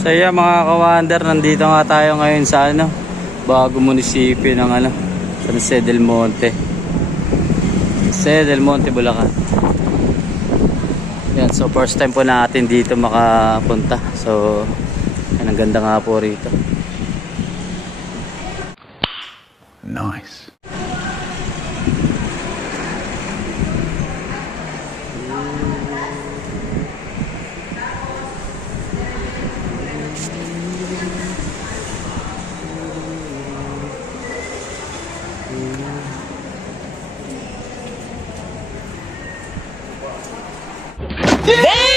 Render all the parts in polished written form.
So yeah, mga kawander, nandito nga tayo ngayon sa bago munisipyo ng San Jose del Monte. Jose del Monte, Bulacan. Yan, so first time po natin dito makapunta. So yan, ang ganda nga po rito. Nice. Damn!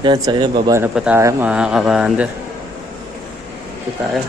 Yan, so yun, baba na pa tayo mga kawander. Ito tayo.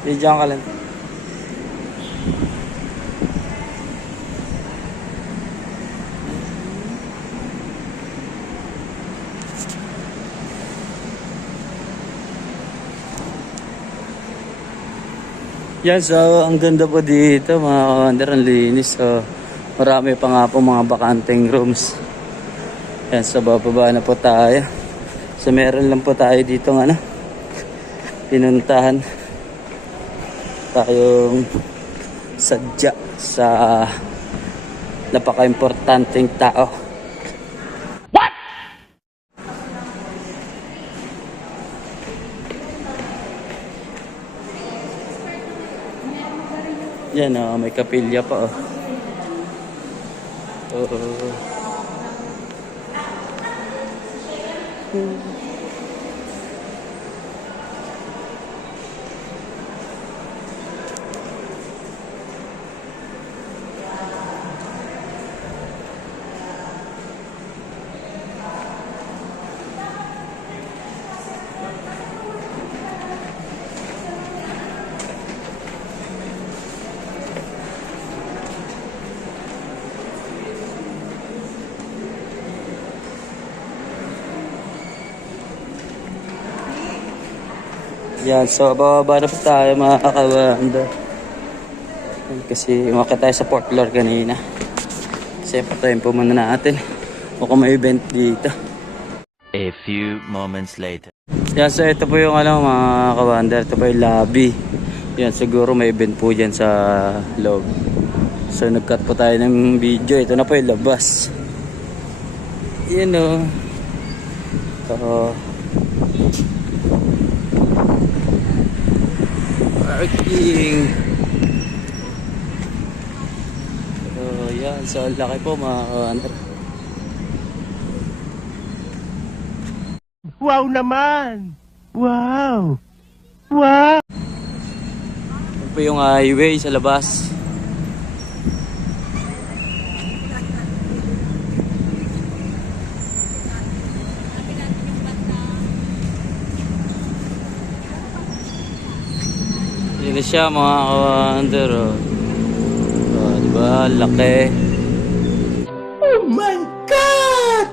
Diyan ka lang. Yan, so ang ganda po dito mga kawander, ang linis. So marami pa nga po mga bakanteng rooms. Yan, so bababa na po tayo. So meron lang po tayo dito pinuntahan tayong sadya sa napaka-importanteng tao. What? Yan, may kapilya pa Yan, so bababa na po tayo mga kakawanda. Kasi umakit tayo sa fourth floor kanina. Kasi patayin po muna natin kung may event dito. A few moments later. Yan, so ito po yung mga kawanda. Ito po yung lobby. Yan, siguro may event po dyan sa loob. So nag-cut po tayo ng video. Ito na po yung labas. Yan parking. So yan, so laki po mga kawander. Wow naman! Wow! Wow! Ito po yung highway sa labas. na siya mga ka-wonder. Oh. Oh, diba? Laki. Oh my God!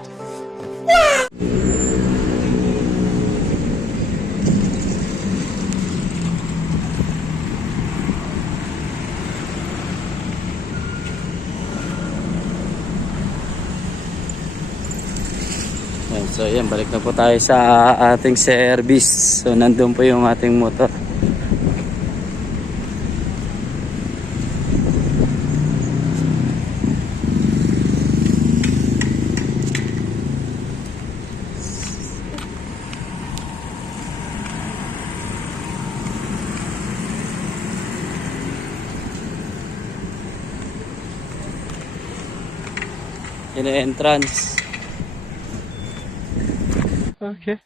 Yan, so yan, balik na po tayo sa ating service. So nandun po yung ating motor. Yun ang entrance. Okay.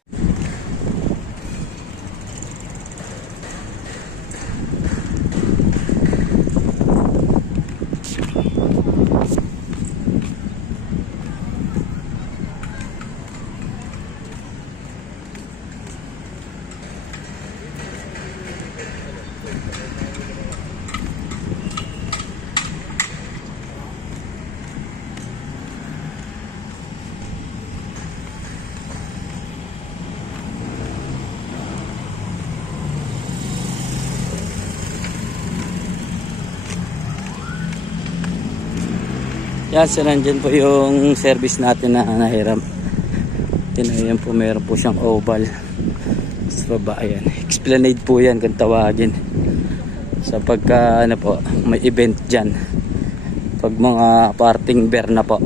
Yan, so nandyan po yung service natin na nahiram. Yan po, meron po siyang oval sa baba. Ayan, Esplanade po yan kung tawagin. Sa pagka ano po, may event dyan, pag mga parting bear na po.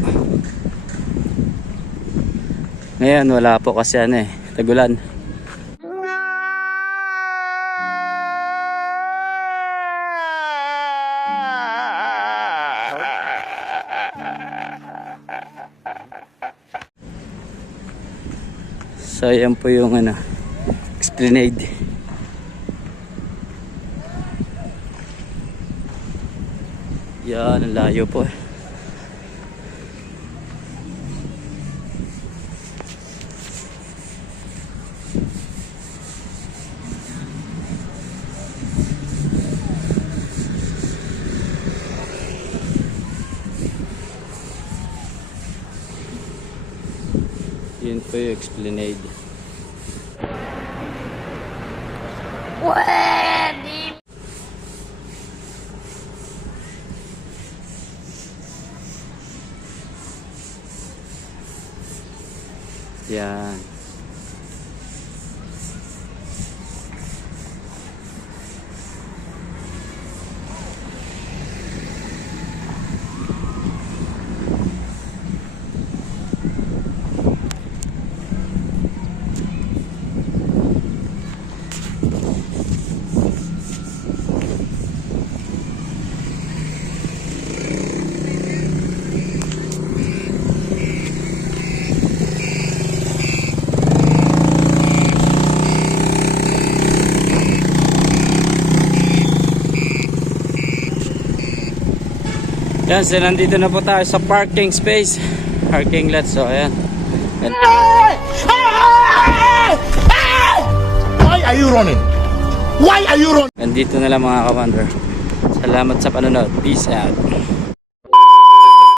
Ngayon wala po kasi ano tagulan. So yan po yung Esplanade. Yan, ang layo po. Yun po yung Esplanade. Yan. Yan, so nandito na po tayo sa parking space, parking lot. So ayan. Why are you running? Why are you running? Nandito na lang mga ka-wonder. Salamat sa panonood. Peace out.